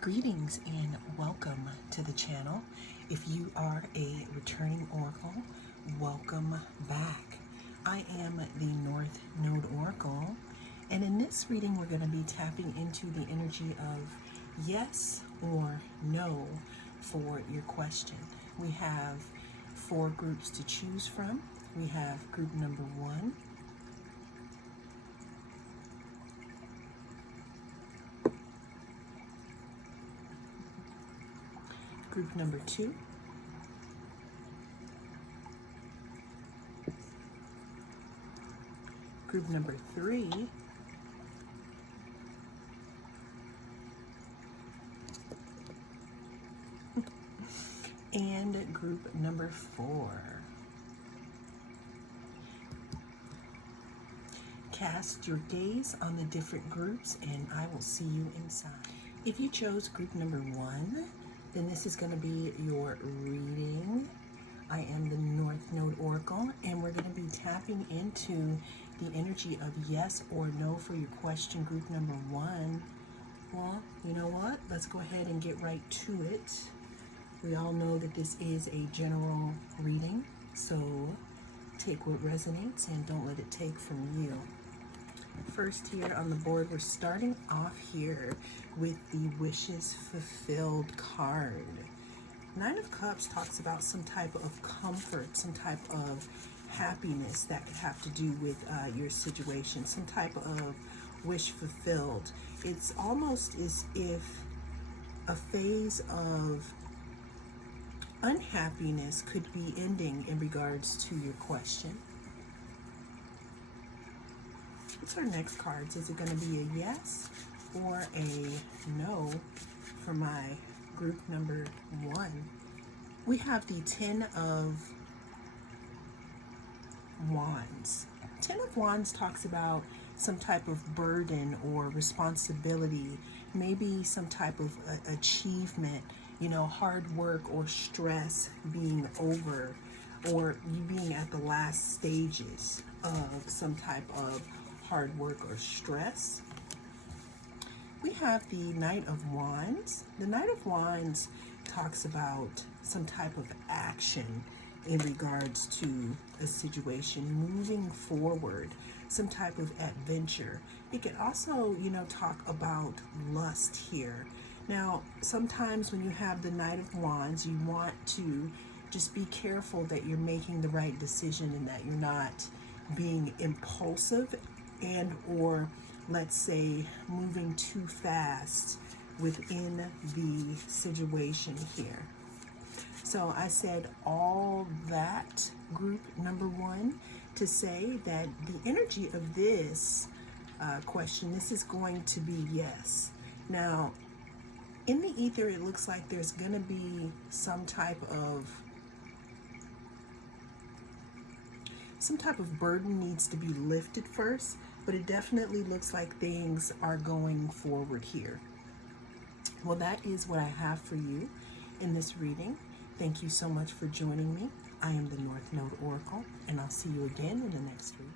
Greetings and welcome to the channel. If you are a returning oracle, welcome back. I am the North Node Oracle, and in this reading we're going to be tapping into the energy of yes or no for your question. We have 4 groups to choose from. We have group number 1, group number 2, group number 3, and group number 4. Cast your gaze on the different groups and I will see you inside. If you chose group number 1, then this is going to be your reading. I am the North Node Oracle, and we're going to be tapping into the energy of yes or no for your question, group number 1. Well, you know what? Let's go ahead and get right to it. We all know that this is a general reading, so take what resonates and don't let it take from you. First here on the board, we're starting off here with the Wishes Fulfilled card. 9 of Cups talks about some type of comfort, some type of happiness that could have to do with your situation, some type of wish fulfilled. It's almost as if a phase of unhappiness could be ending in regards to your question. What's our next cards? Is it going to be a yes or a no for my group number 1? We have the 10 of Wands. 10 of Wands talks about some type of burden or responsibility, maybe some type of achievement, hard work or stress being over, or you being at the last stages of some type of hard work or stress. We have the Knight of Wands. The Knight of Wands talks about some type of action in regards to a situation, moving forward, some type of adventure. It can also, talk about lust here. Now, sometimes when you have the Knight of Wands, you want to just be careful that you're making the right decision and that you're not being impulsive and or, let's say, moving too fast within the situation here. So I said all that, group number 1, to say that the energy of this question, this is going to be yes. Now, in the ether, it looks like there's going to be some type of burden needs to be lifted first, but it definitely looks like things are going forward here. Well, that is what I have for you in this reading. Thank you so much for joining me. I am the North Node Oracle, and I'll see you again in the next reading.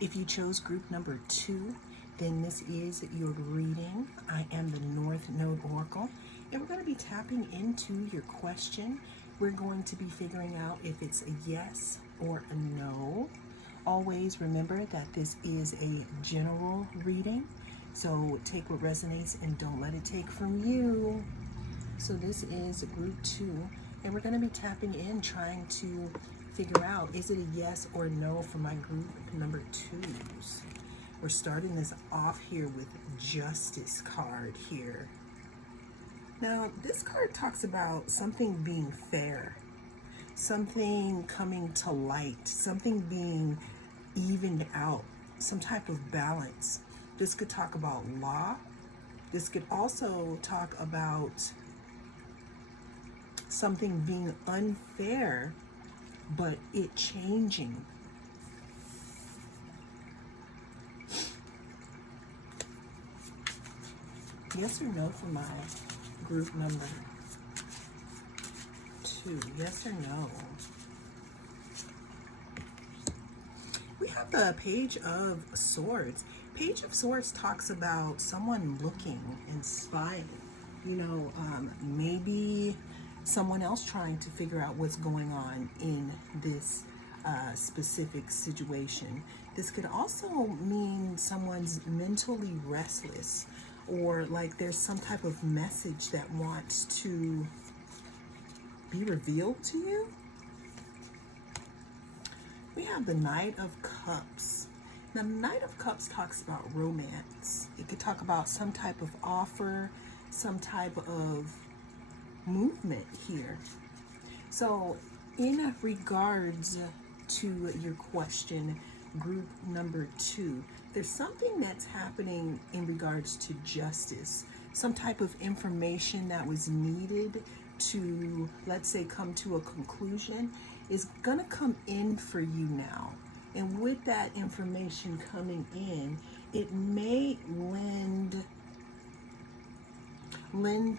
If you chose group number 2, then this is your reading. I am the North Node Oracle, and we're going to be tapping into your question. We're going to be figuring out if it's a yes or a no. Always remember that this is a general reading, so take what resonates and don't let it take from you. So this is group 2, and we're going to be tapping in, trying to figure out, is it a yes or no for my group number 2s? We're starting this off here with Justice card here. Now, this card talks about something being fair, something coming to light, something being evened out, some type of balance. This could talk about law. This could also talk about something being unfair, but it changing. Yes or no for my group number 2? Yes or no? We have the Page of Swords. Page of Swords talks about someone looking and spying. Maybe someone else trying to figure out what's going on in this specific situation. This could also mean someone's mentally restless, or like there's some type of message that wants to be revealed to you. We have the Knight of Cups. Now, the Knight of Cups talks about romance. It could talk about some type of offer, some type of movement here. So, in regards to your question, group number 2, there's something that's happening in regards to justice. Some type of information that was needed to, let's say, come to a conclusion is going to come in for you now. And with that information coming in, it may lend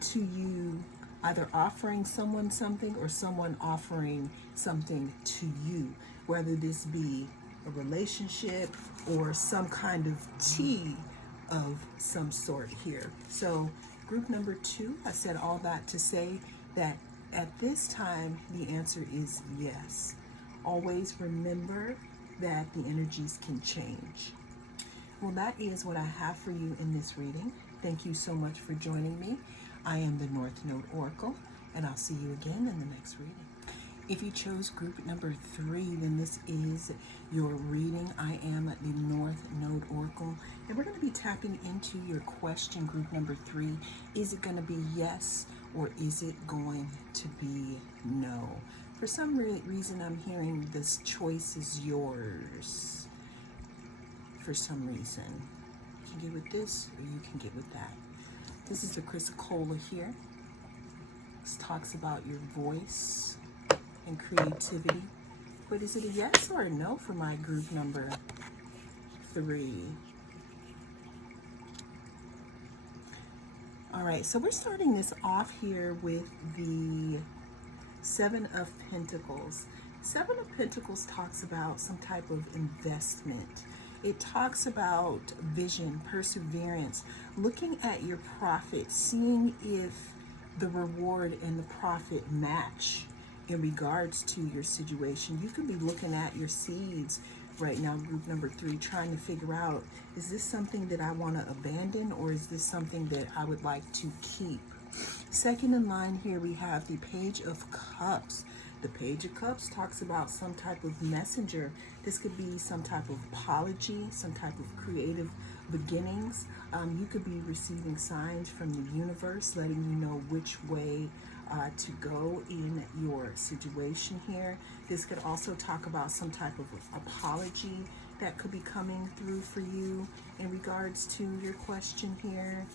to you either offering someone something or someone offering something to you, whether this be a relationship or some kind of tea of some sort here. So group number 2, I said all that to say that at this time, the answer is yes. Always remember that the energies can change. Well, that is what I have for you in this reading. Thank you so much for joining me. I am the North Node Oracle, and I'll see you again in the next reading. If you chose group number 3, then this is your reading. I am the North Node Oracle, and we're going to be tapping into your question, group number 3. Is it going to be yes, or is it going to be no? For some reason, I'm hearing this choice is yours. For some reason. You can get with this, or you can get with that. This is the Chrysocolla here. This talks about your voice and creativity. But is it a yes or a no for my group number 3? All right, so we're starting this off here with the 7 of Pentacles. 7 of Pentacles talks about some type of investment. It talks about vision, perseverance, looking at your profit, seeing if the reward and the profit match in regards to your situation. You could be looking at your seeds right now, group number 3, trying to figure out, is this something that I want to abandon, or is this something that I would like to keep? Second in line here, we have the Page of Cups. The Page of Cups talks about some type of messenger. This could be some type of apology, some type of creative beginnings. You could be receiving signs from the universe letting you know which way to go in your situation here. This could also talk about some type of apology that could be coming through for you in regards to your question here.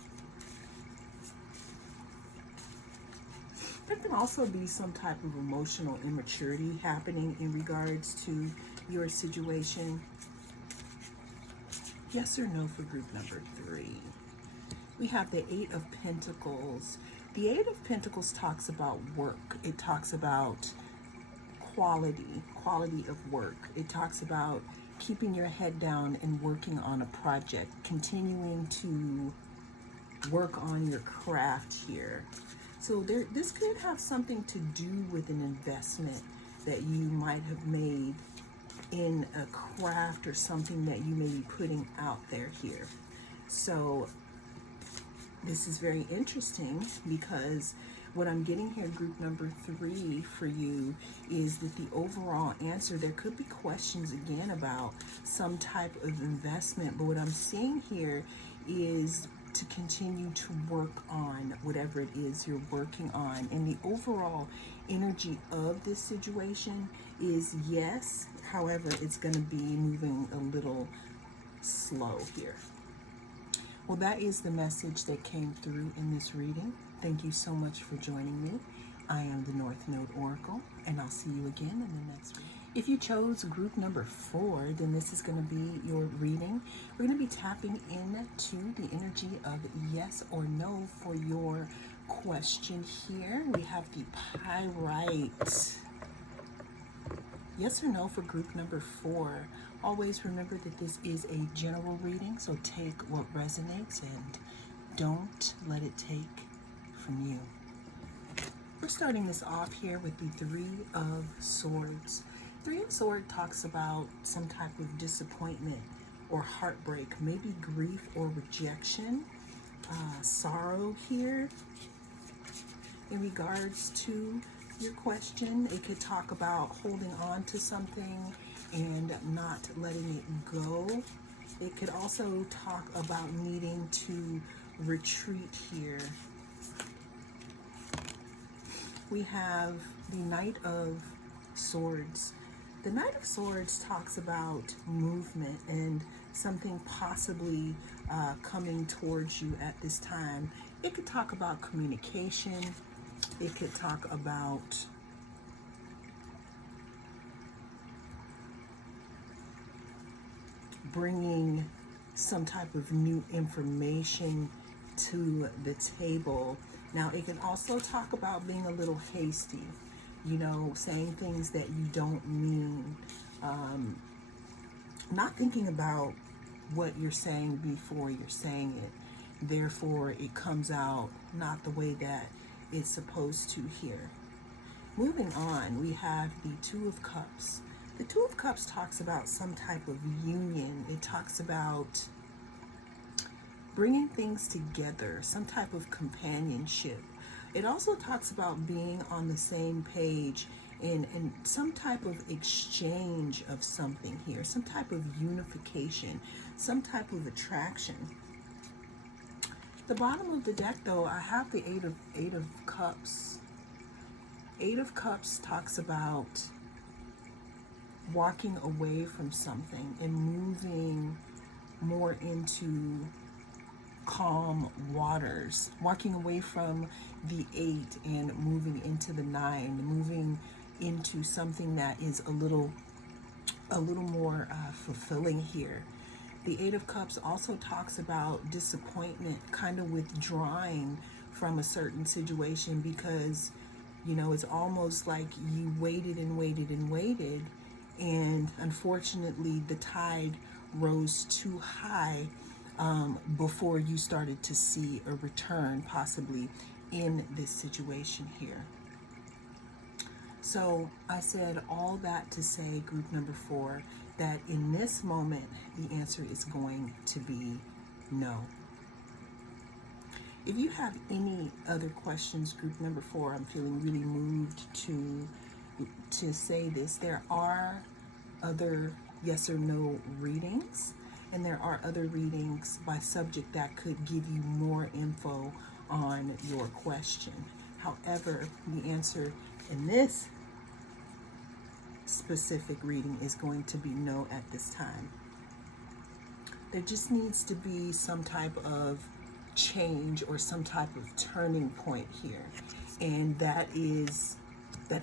There can also be some type of emotional immaturity happening in regards to your situation. Yes or no for group number 3. We have the 8 of Pentacles. The 8 of Pentacles talks about work. It talks about quality of work. It talks about keeping your head down and working on a project, continuing to work on your craft here. So this could have something to do with an investment that you might have made in a craft or something that you may be putting out there here. So this is very interesting because what I'm getting here, group number 3 for you, is that the overall answer, there could be questions again about some type of investment, but what I'm seeing here is to continue to work on whatever it is you're working on. And the overall energy of this situation is yes. However, it's going to be moving a little slow here. Well, that is the message that came through in this reading. Thank you so much for joining me. I am the North Node Oracle, and I'll see you again in the next reading. If you chose group number 4, then this is going to be your reading. We're going to be tapping into the energy of yes or no for your question here. We have the Pyrite. Yes or no for group number 4. Always remember that this is a general reading, so take what resonates and don't let it take from you. We're starting this off here with the Three of Swords. Three of Swords talks about some type of disappointment or heartbreak, maybe grief or rejection, sorrow here in regards to your question. It could talk about holding on to something and not letting it go. It could also talk about needing to retreat here. We have the Knight of Swords. The Knight of Swords talks about movement and something possibly coming towards you at this time. It could talk about communication. It could talk about bringing some type of new information to the table. Now, it can also talk about being a little hasty, you know, saying things that you don't mean, not thinking about what you're saying before you're saying it. Therefore, it comes out not the way that it's supposed to here. Moving on, we have the Two of Cups. The Two of Cups talks about some type of union. It talks about bringing things together, some type of companionship. It also talks about being on the same page and some type of exchange of something here, some type of unification, some type of attraction. The bottom of the deck, though, I have the Eight of Cups. Eight of Cups talks about walking away from something and moving more into calm waters, walking away from the 8 and moving into the 9, moving into something that is a little more fulfilling here. The Eight of Cups also talks about disappointment, kind of withdrawing from a certain situation because, you know, it's almost like you waited and waited and waited, and unfortunately the tide rose too high before you started to see a return possibly in this situation here. So I said all that to say, group number 4, that in this moment the answer is going to be no. If you have any other questions, group number 4, I'm feeling really moved to say this. There are other yes or no readings, and there are other readings by subject that could give you more info on your question. However, the answer in this specific reading is going to be no at this time. There just needs to be some type of change or some type of turning point here, and that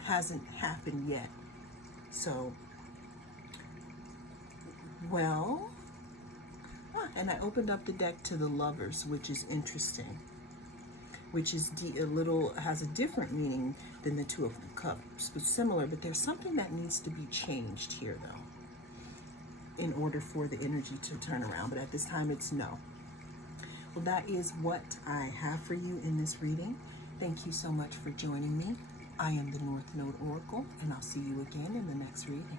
hasn't happened yet. So, well, and I opened up the deck to the Lovers, which is interesting, which is has a different meaning than the Two of Cups, but similar. But there's something that needs to be changed here, though, in order for the energy to turn around. But at this time, it's no. Well, that is what I have for you in this reading. Thank you so much for joining me. I am the North Node Oracle, and I'll see you again in the next reading.